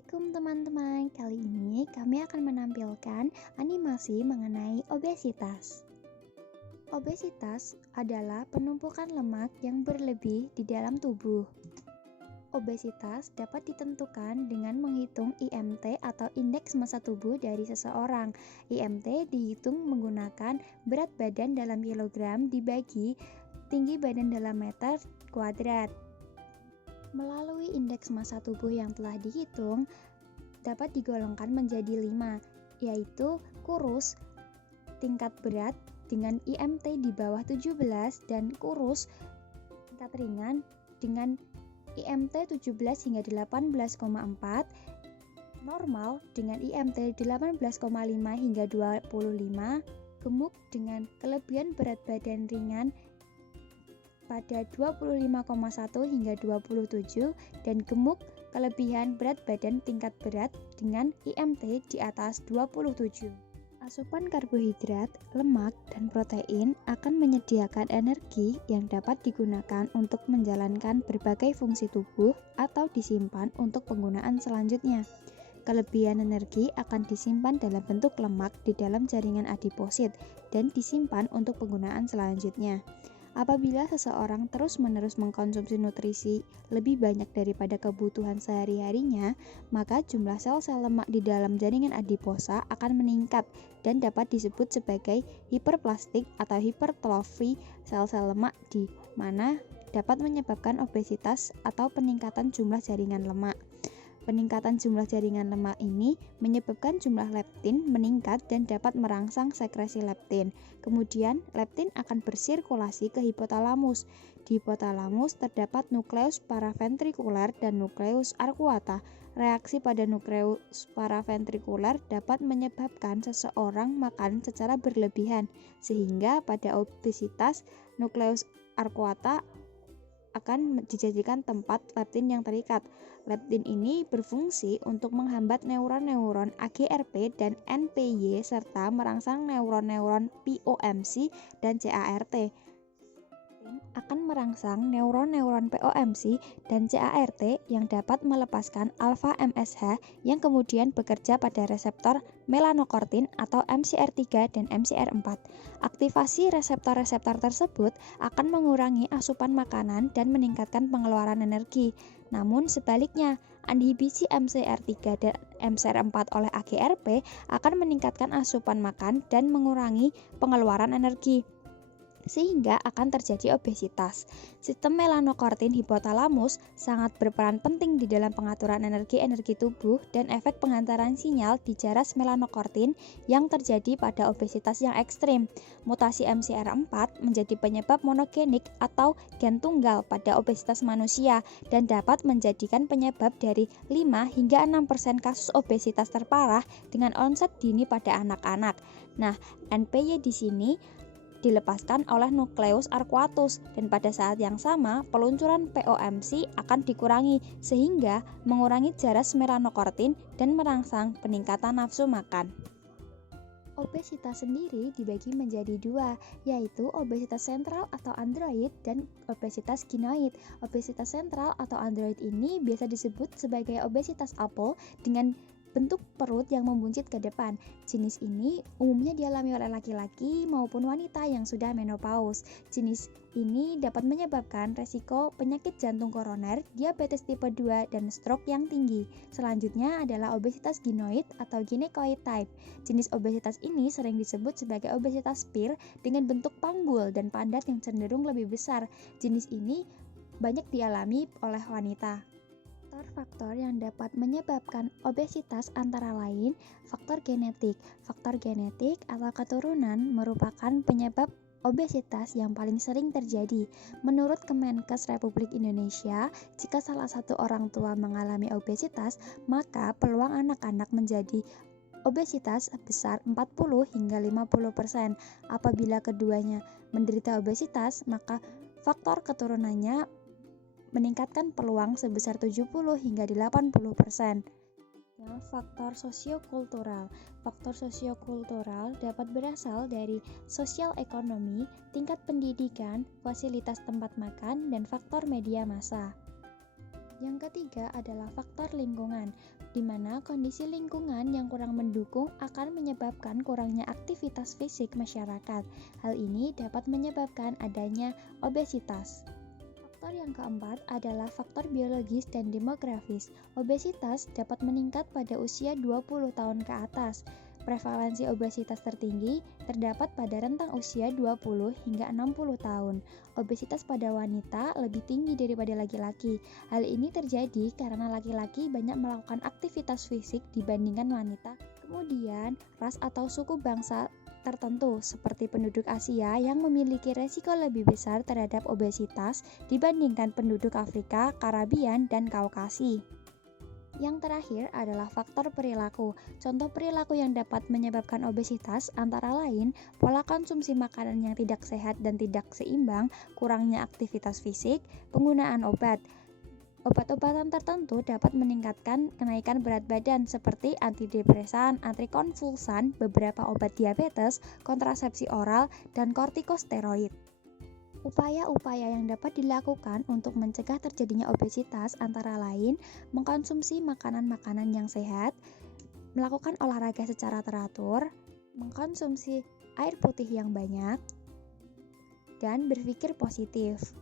Assalamualaikum teman-teman. Kali ini kami akan menampilkan animasi mengenai obesitas. Obesitas adalah penumpukan lemak yang berlebih di dalam tubuh. Obesitas dapat ditentukan dengan menghitung IMT atau indeks massa tubuh dari seseorang. IMT dihitung menggunakan berat badan dalam kilogram dibagi tinggi badan dalam meter kuadrat. Melalui indeks massa tubuh yang telah dihitung, dapat digolongkan menjadi 5, yaitu kurus, tingkat berat dengan IMT di bawah 17, dan kurus, tingkat ringan dengan IMT 17 hingga 18,4, normal dengan IMT 18,5 hingga 25, gemuk dengan kelebihan berat badan ringan pada 25,1 hingga 27, dan gemuk kelebihan berat badan tingkat berat dengan IMT di atas 27. Asupan karbohidrat, lemak, dan protein akan menyediakan energi yang dapat digunakan untuk menjalankan berbagai fungsi tubuh atau disimpan untuk penggunaan selanjutnya. Kelebihan energi akan disimpan dalam bentuk lemak di dalam jaringan adiposit dan disimpan untuk penggunaan selanjutnya. Apabila seseorang terus-menerus mengkonsumsi nutrisi lebih banyak daripada kebutuhan sehari-harinya, maka jumlah sel-sel lemak di dalam jaringan adiposa akan meningkat dan dapat disebut sebagai hiperplastik atau hipertrofi sel-sel lemak, di mana dapat menyebabkan obesitas atau peningkatan jumlah jaringan lemak. Peningkatan jumlah jaringan lemak ini menyebabkan jumlah leptin meningkat dan dapat merangsang sekresi leptin. Kemudian, leptin akan bersirkulasi ke hipotalamus. Di hipotalamus terdapat nukleus paraventrikuler dan nukleus arcuata. Reaksi pada nukleus paraventrikuler dapat menyebabkan seseorang makan secara berlebihan, sehingga pada obesitas nukleus arcuata akan dijadikan tempat leptin yang terikat. Leptin ini berfungsi untuk menghambat neuron-neuron AGRP dan NPY serta merangsang neuron-neuron POMC dan CART. Akan merangsang neuron-neuron POMC dan CART yang dapat melepaskan alfa MSH yang kemudian bekerja pada reseptor melanokortin atau MCR3 dan MCR4. Aktivasi reseptor-reseptor tersebut akan mengurangi asupan makanan dan meningkatkan pengeluaran energi. Namun sebaliknya, inhibisi MCR3 dan MCR4 oleh AGRP akan meningkatkan asupan makan dan mengurangi pengeluaran energi, sehingga akan terjadi obesitas. Sistem melanokortin hipotalamus sangat berperan penting di dalam pengaturan energi tubuh dan efek pengantaran sinyal di jaras melanokortin yang terjadi pada obesitas yang ekstrim. Mutasi MCR4 menjadi penyebab monogenik atau gen tunggal pada obesitas manusia dan dapat menjadikan penyebab dari 5 hingga 6% kasus obesitas terparah dengan onset dini pada anak-anak. Nah, NPY di sini dilepaskan oleh nukleus arcuatus, dan pada saat yang sama peluncuran POMC akan dikurangi sehingga mengurangi jaras melanokortin dan merangsang peningkatan nafsu makan. Obesitas sendiri dibagi menjadi dua, yaitu obesitas sentral atau android dan obesitas ginoid. Obesitas sentral atau android ini biasa disebut sebagai obesitas apel dengan bentuk perut yang membuncit ke depan. Jenis ini umumnya dialami oleh laki-laki maupun wanita yang sudah menopause. Jenis ini dapat menyebabkan resiko penyakit jantung koroner, diabetes tipe 2, dan stroke yang tinggi. Selanjutnya adalah obesitas ginoid atau gynecoid type. Jenis obesitas ini sering disebut sebagai obesitas pear dengan bentuk panggul dan pandat yang cenderung lebih besar. Jenis ini banyak dialami oleh wanita. Faktor yang dapat menyebabkan obesitas antara lain faktor genetik. Faktor genetik atau keturunan merupakan penyebab obesitas yang paling sering terjadi. Menurut Kemenkes Republik Indonesia, jika salah satu orang tua mengalami obesitas, maka peluang anak-anak menjadi obesitas sebesar 40 hingga 50%. Apabila keduanya menderita obesitas, maka faktor keturunannya meningkatkan peluang sebesar 70 hingga 80%. Faktor sosiokultural. Faktor sosiokultural dapat berasal dari sosial ekonomi, tingkat pendidikan, fasilitas tempat makan, dan faktor media massa. Yang ketiga adalah faktor lingkungan, di mana kondisi lingkungan yang kurang mendukung akan menyebabkan kurangnya aktivitas fisik masyarakat. Hal ini dapat menyebabkan adanya obesitas. Faktor yang keempat adalah faktor biologis dan demografis. Obesitas dapat meningkat pada usia 20 tahun ke atas. Prevalensi obesitas tertinggi terdapat pada rentang usia 20 hingga 60 tahun. Obesitas pada wanita lebih tinggi daripada laki-laki. Hal ini terjadi karena laki-laki banyak melakukan aktivitas fisik dibandingkan wanita. Kemudian, ras atau suku bangsa tertentu seperti penduduk Asia yang memiliki resiko lebih besar terhadap obesitas dibandingkan penduduk Afrika, Karabian, dan Kaukasi. Yang terakhir adalah faktor perilaku. Contoh perilaku yang dapat menyebabkan obesitas antara lain pola konsumsi makanan yang tidak sehat dan tidak seimbang, kurangnya aktivitas fisik, penggunaan obat. Obat-obatan tertentu dapat meningkatkan kenaikan berat badan seperti antidepresan, antikonvulsan, beberapa obat diabetes, kontrasepsi oral, dan kortikosteroid. Upaya-upaya yang dapat dilakukan untuk mencegah terjadinya obesitas antara lain mengkonsumsi makanan-makanan yang sehat, melakukan olahraga secara teratur, mengkonsumsi air putih yang banyak, dan berpikir positif.